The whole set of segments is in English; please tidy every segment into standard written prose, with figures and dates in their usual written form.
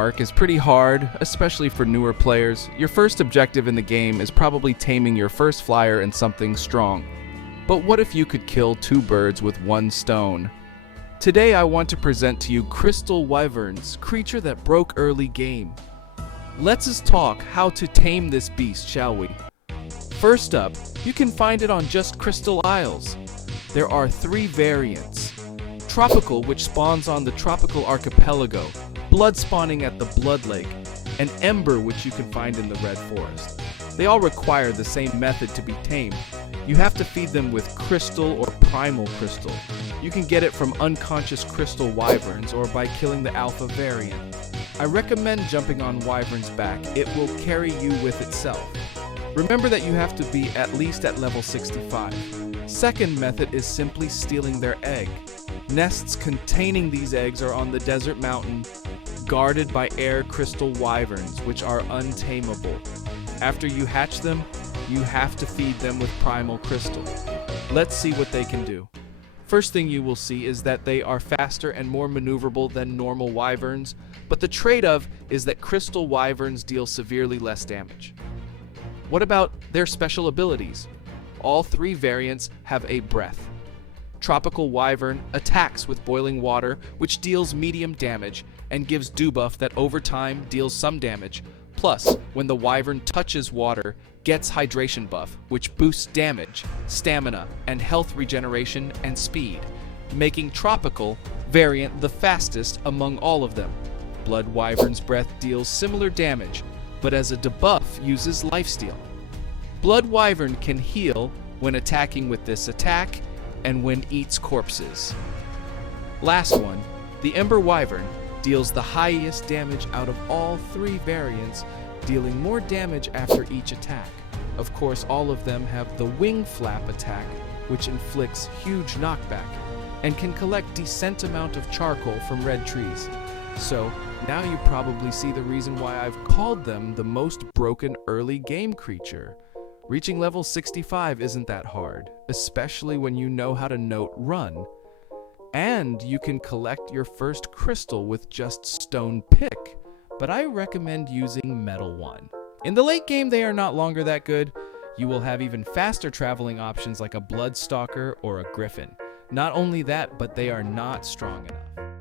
ARK is pretty hard, especially for newer players. Your first objective in the game is probably taming your first flyer in something strong. But what if you could kill two birds with one stone? Today I want to present to you Crystal Wyverns, creature that broke early game. Let's us talk how to tame this beast, shall we? First up, you can find it on just Crystal Isles. There are 3 variants. Tropical, which spawns on the Tropical Archipelago, Blood spawning at the Blood Lake, and Ember, which you can find in the Red Forest. They all require the same method to be tamed. You have to feed them with crystal or primal crystal. You can get it from unconscious crystal wyverns or by killing the alpha variant. I recommend jumping on Wyvern's back. It will carry you with itself. Remember that you have to be at least at level 65. Second method is simply stealing their egg. Nests containing these eggs are on the desert mountain, guarded by air crystal wyverns, which are untamable. After you hatch them, you have to feed them with primal crystal. Let's see what they can do. First thing you will see is that they are faster and more maneuverable than normal wyverns, but the trade-off is that crystal wyverns deal severely less damage. What about their special abilities? All 3 variants have a breath. Tropical Wyvern attacks with boiling water, which deals medium damage and gives debuff that over time deals some damage. Plus, when the Wyvern touches water, gets hydration buff, which boosts damage, stamina, and health regeneration and speed, making Tropical variant the fastest among all of them. Blood Wyvern's breath deals similar damage, but as a debuff uses lifesteal. Blood Wyvern can heal when attacking with this attack and when eats corpses. Last one, the Ember Wyvern deals the highest damage out of all 3 variants, dealing more damage after each attack. Of course, all of them have the wing flap attack, which inflicts huge knockback and can collect decent amount of charcoal from red trees. So now you probably see the reason why I've called them the most broken early game creature. Reaching level 65 isn't that hard, especially when you know how to note run. And you can collect your first crystal with just stone pick, but I recommend using metal one. In the late game, they are not longer that good. You will have even faster traveling options like a Bloodstalker or a Griffin. Not only that, but they are not strong enough.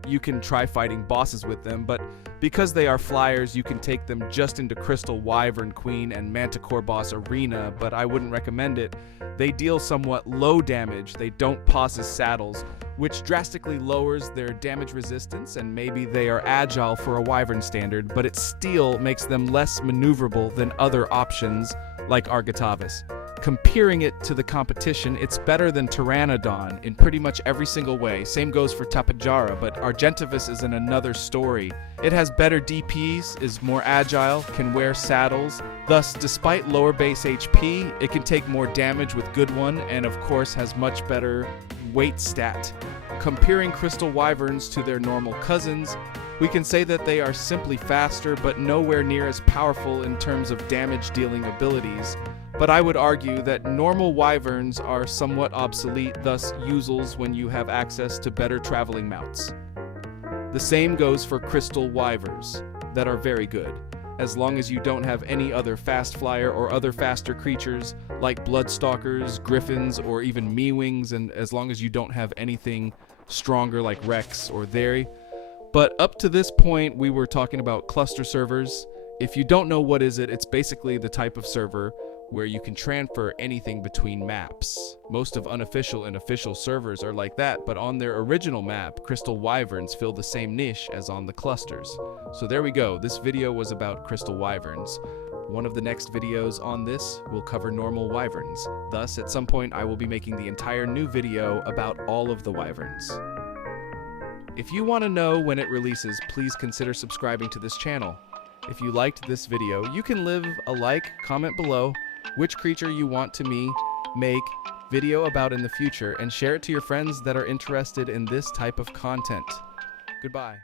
You can try fighting bosses with them, but because they are flyers, you can take them just into Crystal Wyvern Queen and Manticore Boss Arena, but I wouldn't recommend it. They deal somewhat low damage, they don't possess saddles, which drastically lowers their damage resistance, and maybe they are agile for a Wyvern standard, but it still makes them less maneuverable than other options like Argentavis. Comparing it to the competition, it's better than Pteranodon in pretty much every single way. Same goes for Tapejara, but Argentavis is in another story. It has better DPs, is more agile, can wear saddles. Thus, despite lower base HP, it can take more damage with good one, and of course has much better weight stat. Comparing Crystal Wyverns to their normal cousins, we can say that they are simply faster, but nowhere near as powerful in terms of damage-dealing abilities. But I would argue that normal wyverns are somewhat obsolete, thus useless when you have access to better traveling mounts. The same goes for crystal wyverns, that are very good, as long as you don't have any other fast flyer or other faster creatures like Bloodstalkers, Griffins, or even Me-Wings, and as long as you don't have anything stronger like Rex or Theri. But up to this point, we were talking about cluster servers. If you don't know what is it, it's basically the type of server where you can transfer anything between maps. Most of unofficial and official servers are like that, but on their original map, Crystal Wyverns fill the same niche as on the clusters. So there we go, this video was about Crystal Wyverns. One of the next videos on this will cover normal wyverns. Thus, at some point I will be making the entire new video about all of the wyverns. If you want to know when it releases, please consider subscribing to this channel. If you liked this video, you can leave a like, comment below which creature you want to me make video about in the future, and share it to your friends that are interested in this type of content. Goodbye.